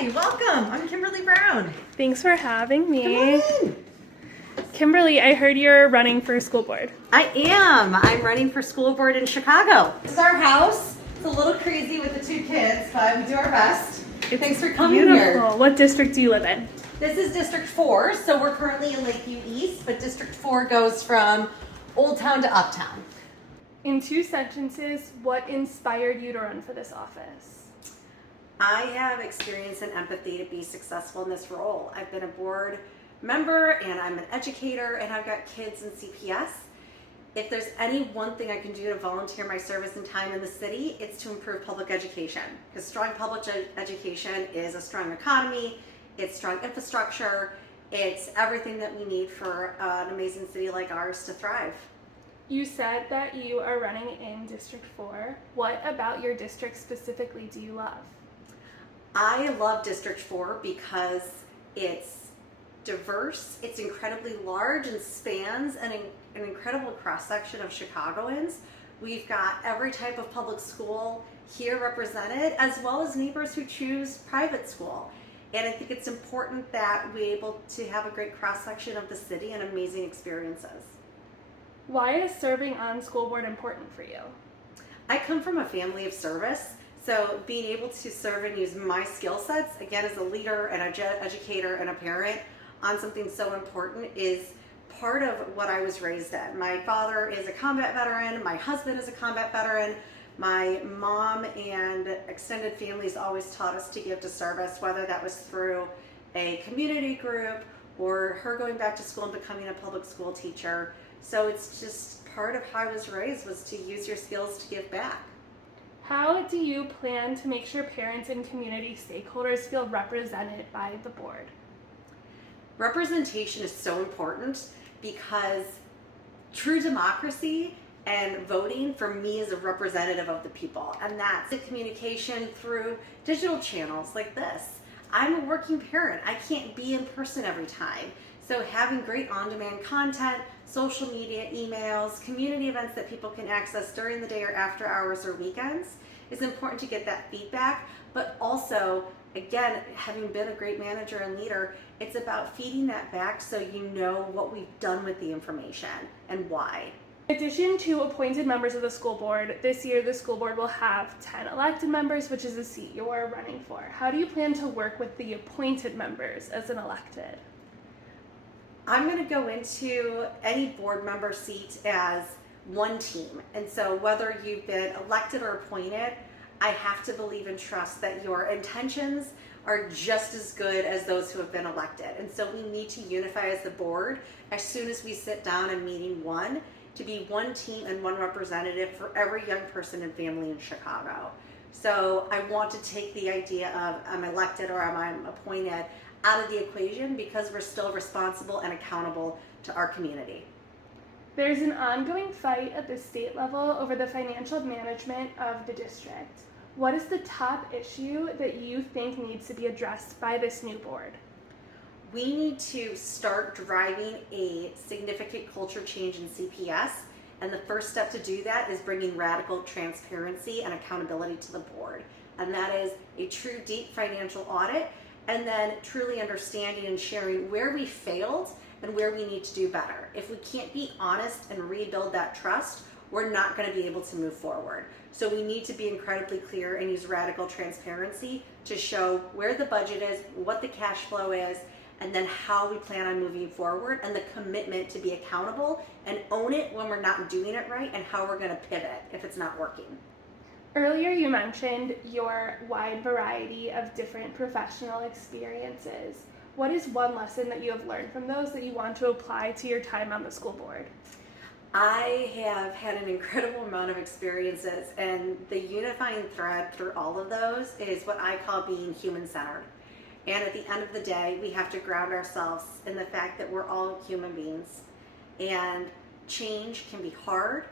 Hi, welcome. I'm Kimberly Brown. Thanks for having me. Come on in. Kimberly, I heard you're running for school board. I am. I'm running for school board in Chicago. This is our house. It's a little crazy with the two kids, but we do our best. Thanks for coming Beautiful. here. What district do you live in? This is District 4, so we're currently in Lakeview East, but District 4 goes from Old Town to Uptown. In 2 sentences, what inspired you to run for this office? I have experience and empathy to be successful in this role. I've been a board member and I'm an educator and I've got kids in CPS. If there's any one thing I can do to volunteer my service and time in the city, it's to improve public education. Because strong public education is a strong economy, it's strong infrastructure, it's everything that we need for an amazing city like ours to thrive. You said that you are running in District 4. What about your district specifically do you love? I love District 4 because it's diverse, it's incredibly large and spans an incredible cross-section of Chicagoans. We've got every type of public school here represented, as well as neighbors who choose private school. And I think it's important that we're able to have a great cross-section of the city and amazing experiences. Why is serving on school board important for you? I come from a family of service, so being able to serve and use my skill sets, again, as a leader and an educator and a parent, on something so important is part of what I was raised in. My father is a combat veteran, my husband is a combat veteran, my mom and extended families always taught us to give to service, whether that was through a community group or her going back to school and becoming a public school teacher. So it's just part of how I was raised, was to use your skills to give back. How do you plan to make sure parents and community stakeholders feel represented by the board? Representation is so important because true democracy and voting for me is a representative of the people, and that's the communication through digital channels like this. I'm a working parent. I can't be in person every time. So having great on-demand content, social media, emails, community events that people can access during the day or after hours or weekends is important to get that feedback. But also, again, having been a great manager and leader, it's about feeding that back so you know what we've done with the information and why. In addition to appointed members of the school board, this year the school board will have 10 elected members, which is the seat you are running for. How do you plan to work with the appointed members as an elected? I'm going to go into any board member seat as one team. And so whether you've been elected or appointed, I have to believe and trust that your intentions are just as good as those who have been elected. And so we need to unify as the board as soon as we sit down in meeting one to be one team and one representative for every young person and family in Chicago. So I want to take the idea of I'm elected or I'm appointed out of the equation because we're still responsible and accountable to our community. There's an ongoing fight at the state level over the financial management of the district. What is the top issue that you think needs to be addressed by this new board? We need to start driving a significant culture change in CPS, and the first step to do that is bringing radical transparency and accountability to the board. And that is a true deep financial audit, and then truly understanding and sharing where we failed and where we need to do better. If we can't be honest and rebuild that trust, we're not going to be able to move forward. So we need to be incredibly clear and use radical transparency to show where the budget is, what the cash flow is, and then how we plan on moving forward, and the commitment to be accountable and own it when we're not doing it right, and how we're going to pivot if it's not working. Earlier you mentioned your wide variety of different professional experiences. What is one lesson that you have learned from those that you want to apply to your time on the school board? I have had an incredible amount of experiences, and the unifying thread through all of those is what I call being human-centered. And at the end of the day, we have to ground ourselves in the fact that we're all human beings, and change can be hard.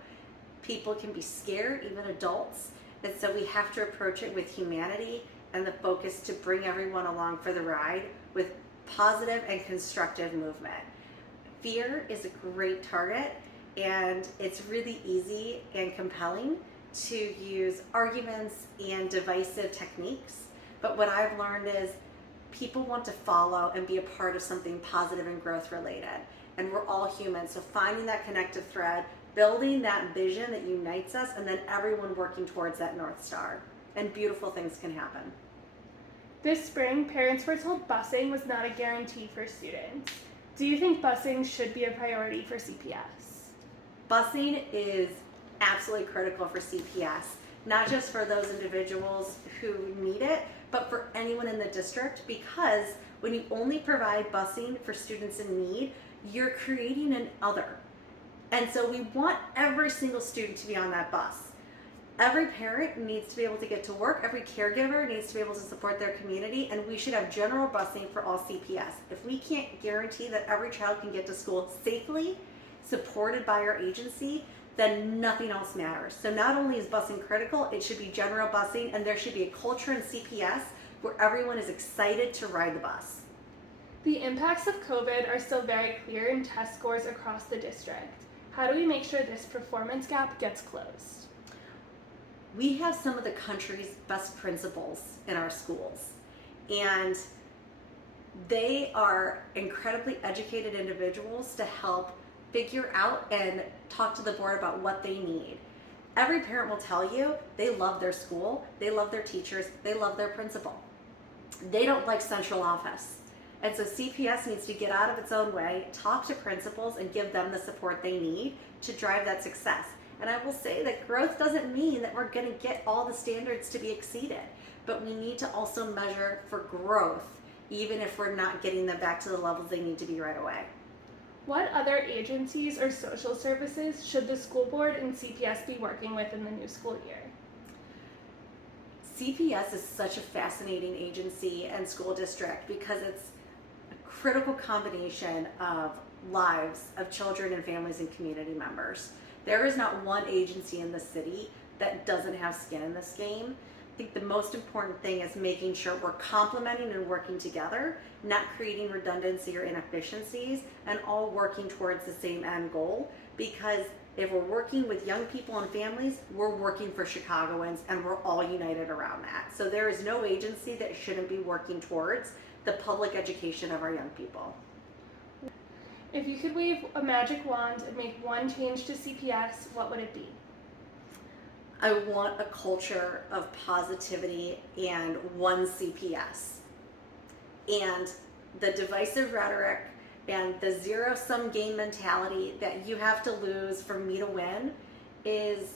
People can be scared, even adults. And so we have to approach it with humanity and the focus to bring everyone along for the ride with positive and constructive movement. Fear is a great target, and it's really easy and compelling to use arguments and divisive techniques. But what I've learned is people want to follow and be a part of something positive and growth related. And we're all human. So finding that connective thread, building that vision that unites us, and then everyone working towards that North Star. And beautiful things can happen. This spring, parents were told busing was not a guarantee for students. Do you think busing should be a priority for CPS? Busing is absolutely critical for CPS, not just for those individuals who need it, but for anyone in the district, because when you only provide busing for students in need, you're creating an other. And so we want every single student to be on that bus. Every parent needs to be able to get to work. Every caregiver needs to be able to support their community, and we should have general busing for all CPS. If we can't guarantee that every child can get to school safely, supported by our agency, then nothing else matters. So not only is busing critical, it should be general busing, and there should be a culture in CPS where everyone is excited to ride the bus. The impacts of COVID are still very clear in test scores across the district. How do we make sure this performance gap gets closed? We have some of the country's best principals in our schools, and they are incredibly educated individuals to help figure out and talk to the board about what they need. Every parent will tell you they love their school, they love their teachers, they love their principal. They don't like central office. And so CPS needs to get out of its own way, talk to principals, and give them the support they need to drive that success. And I will say that growth doesn't mean that we're going to get all the standards to be exceeded, but we need to also measure for growth, even if we're not getting them back to the levels they need to be right away. What other agencies or social services should the school board and CPS be working with in the new school year? CPS is such a fascinating agency and school district because it's a critical combination of lives of children and families and community members. There is not one agency in the city that doesn't have skin in this game. I think the most important thing is making sure we're complementing and working together, not creating redundancy or inefficiencies, and all working towards the same end goal. Because if we're working with young people and families, we're working for Chicagoans, and we're all united around that. So there is no agency that shouldn't be working towards the public education of our young people. If you could wave a magic wand and make one change to CPS, what would it be? I want a culture of positivity and one CPS. And the divisive rhetoric and the zero-sum game mentality that you have to lose for me to win is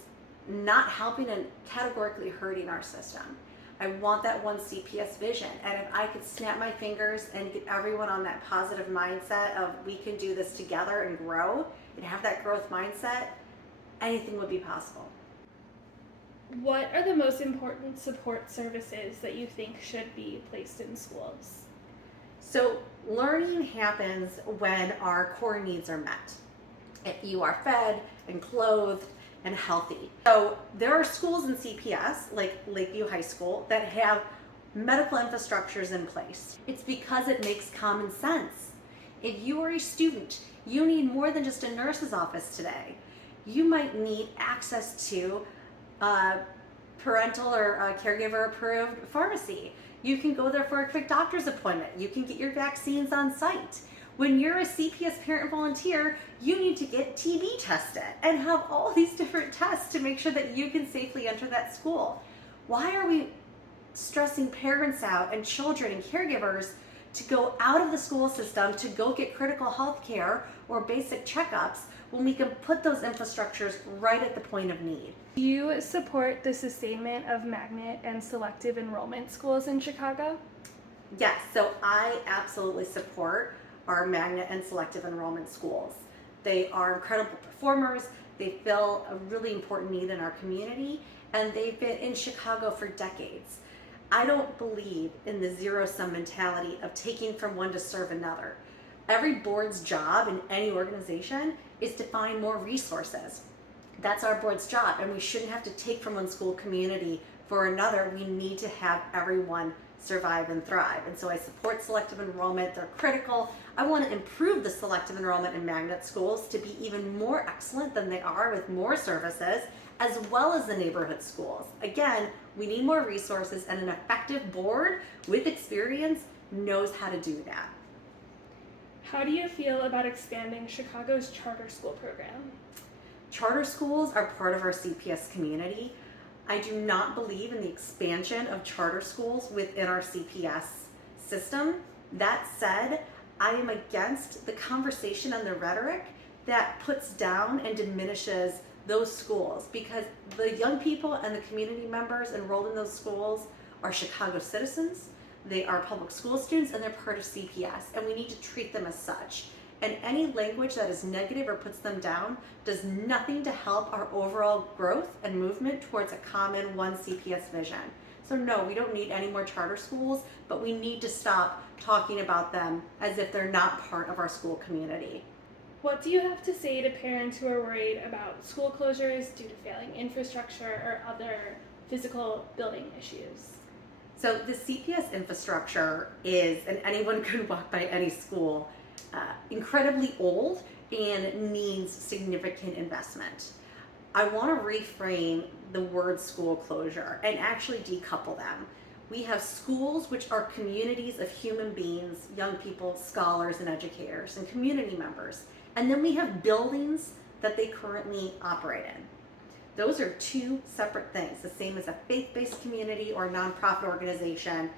not helping and categorically hurting our system. I want that one CPS vision. And if I could snap my fingers and get everyone on that positive mindset of we can do this together and grow and have that growth mindset, anything would be possible. What are the most important support services that you think should be placed in schools? So learning happens when our core needs are met. If you are fed and clothed and healthy. So there are schools in CPS, like Lakeview High School, that have medical infrastructures in place. It's because it makes common sense. If you are a student, you need more than just a nurse's office today. You might need access to parental or caregiver approved pharmacy. You can go there for a quick doctor's appointment. You can get your vaccines on site. When you're a CPS parent volunteer, you need to get TB tested and have all these different tests to make sure that you can safely enter that school. Why are we stressing parents out and children and caregivers to go out of the school system to go get critical health care or basic checkups when we can put those infrastructures right at the point of need? Do you support the sustainment of magnet and selective enrollment schools in Chicago? Yes, so I absolutely support our magnet and selective enrollment schools. They are incredible performers. They fill a really important need in our community, and they've been in Chicago for decades. I don't believe in the zero-sum mentality of taking from one to serve another. Every board's job in any organization is to find more resources. That's our board's job, and we shouldn't have to take from one school community for another. We need to have everyone survive and thrive. And so I support selective enrollment. They're critical. I want to improve the selective enrollment in magnet schools to be even more excellent than they are with more services, as well as the neighborhood schools. Again, we need more resources and an effective board with experience knows how to do that. How do you feel about expanding Chicago's charter school program? Charter schools are part of our CPS community. I do not believe in the expansion of charter schools within our CPS system. That said, I am against the conversation and the rhetoric that puts down and diminishes those schools, because the young people and the community members enrolled in those schools are Chicago citizens, they are public school students, and they're part of CPS, and we need to treat them as such. And any language that is negative or puts them down does nothing to help our overall growth and movement towards a common one CPS vision. So no, we don't need any more charter schools, but we need to stop talking about them as if they're not part of our school community. What do you have to say to parents who are worried about school closures due to failing infrastructure or other physical building issues? So the CPS infrastructure is, and anyone can walk by any school, incredibly old and needs significant investment. I want to reframe the word school closure and actually decouple them. We have schools, which are communities of human beings, young people, scholars, and educators, and community members. And then we have buildings that they currently operate in. Those are two separate things. The same as a faith-based community or nonprofit organization.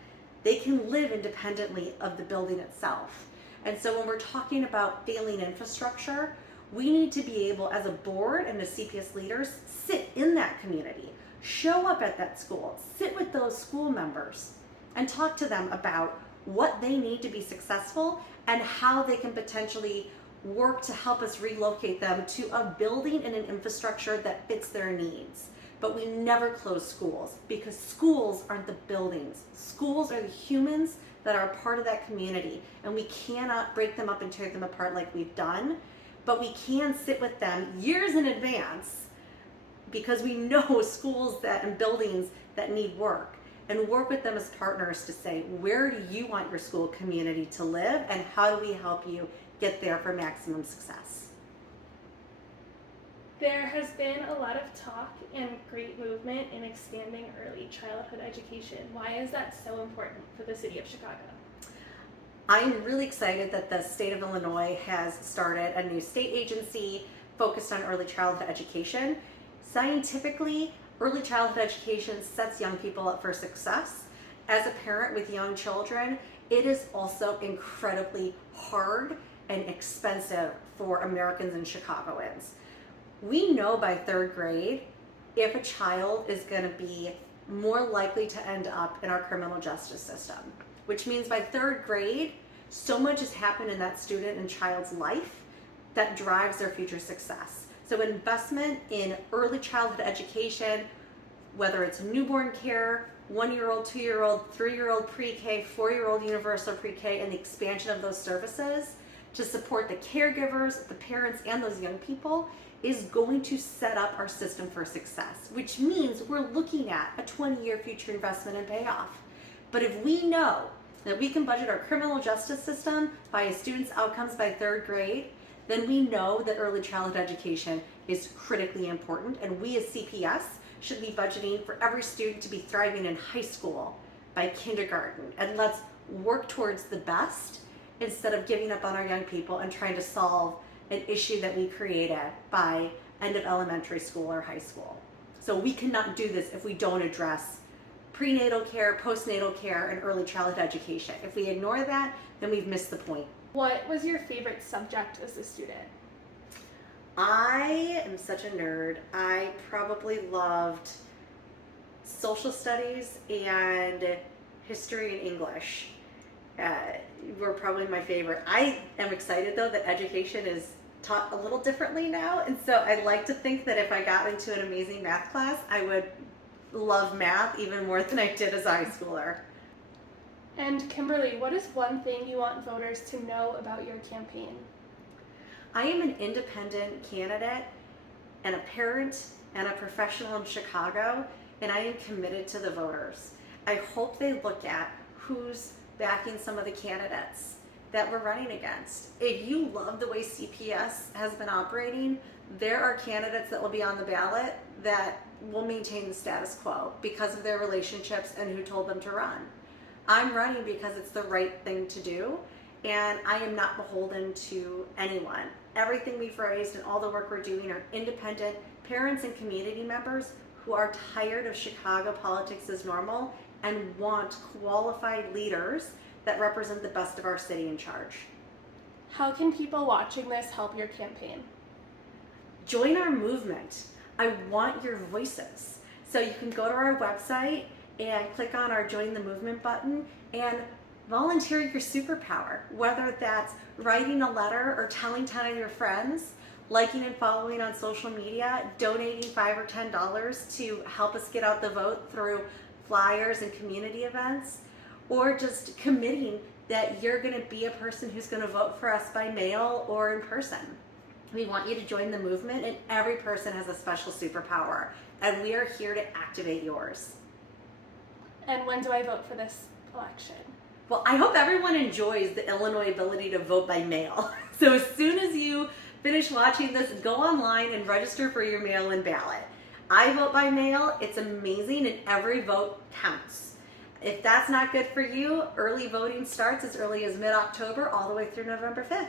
They can live independently of the building itself. And so when we're talking about failing infrastructure, we need to be able, as a board and as CPS leaders, sit in that community, show up at that school, sit with those school members, and talk to them about what they need to be successful and how they can potentially work to help us relocate them to a building and an infrastructure that fits their needs. But we never close schools, because schools aren't the buildings. Schools are the humans that are part of that community, and we cannot break them up and tear them apart like we've done, but we can sit with them years in advance, because we know schools and buildings that need work, and work with them as partners to say, where do you want your school community to live, and how do we help you get there for maximum success? There has been a lot of talk and great movement in expanding early childhood education. Why is that so important for the city of Chicago? I'm really excited that the state of Illinois has started a new state agency focused on early childhood education. Scientifically, early childhood education sets young people up for success. As a parent with young children, it is also incredibly hard and expensive for Americans and Chicagoans. We know by third grade if a child is going to be more likely to end up in our criminal justice system, which means by third grade, so much has happened in that student and child's life that drives their future success. So investment in early childhood education, whether it's newborn care, 1-year-old, 2-year-old, 3-year-old pre-K, 4-year-old universal pre-K, and the expansion of those services to support the caregivers, the parents, and those young people is going to set up our system for success, which means we're looking at a 20-year future investment and payoff. But if we know that we can budget our criminal justice system by a student's outcomes by third grade, then we know that early childhood education is critically important, and we as CPS should be budgeting for every student to be thriving in high school by kindergarten. And let's work towards the best instead of giving up on our young people and trying to solve an issue that we created by end of elementary school or high school. So we cannot do this if we don't address prenatal care, postnatal care, and early childhood education. If we ignore that, then we've missed the point. What was your favorite subject as a student? I am such a nerd. I probably loved social studies and history and English. Were probably my favorite. I am excited though that education is taught a little differently now, and so I'd like to think that if I got into an amazing math class, I would love math even more than I did as a high schooler. And Kimberly, what is one thing you want voters to know about your campaign? I am an independent candidate and a parent and a professional in Chicago, and I am committed to the voters. I hope they look at who's backing some of the candidates that we're running against. If you love the way CPS has been operating, there are candidates that will be on the ballot that will maintain the status quo because of their relationships and who told them to run. I'm running because it's the right thing to do, and I am not beholden to anyone. Everything we've raised and all the work we're doing are independent parents and community members who are tired of Chicago politics as normal and want qualified leaders that represent the best of our city in charge. How can people watching this help your campaign? Join our movement. I want your voices. So you can go to our website and click on our Join the Movement button and volunteer your superpower, whether that's writing a letter or telling 10 of your friends, liking and following on social media, donating $5 or $10 to help us get out the vote through flyers and community events, or just committing that you're going to be a person who's going to vote for us by mail or in person. We want you to join the movement, and every person has a special superpower, and we are here to activate yours. And when do I vote for this election? Well, I hope everyone enjoys the Illinois ability to vote by mail. So as soon as you finish watching this, go online and register for your mail-in ballot. I vote by mail. It's amazing, and every vote counts. If that's not good for you, early voting starts as early as mid-October all the way through November 5th.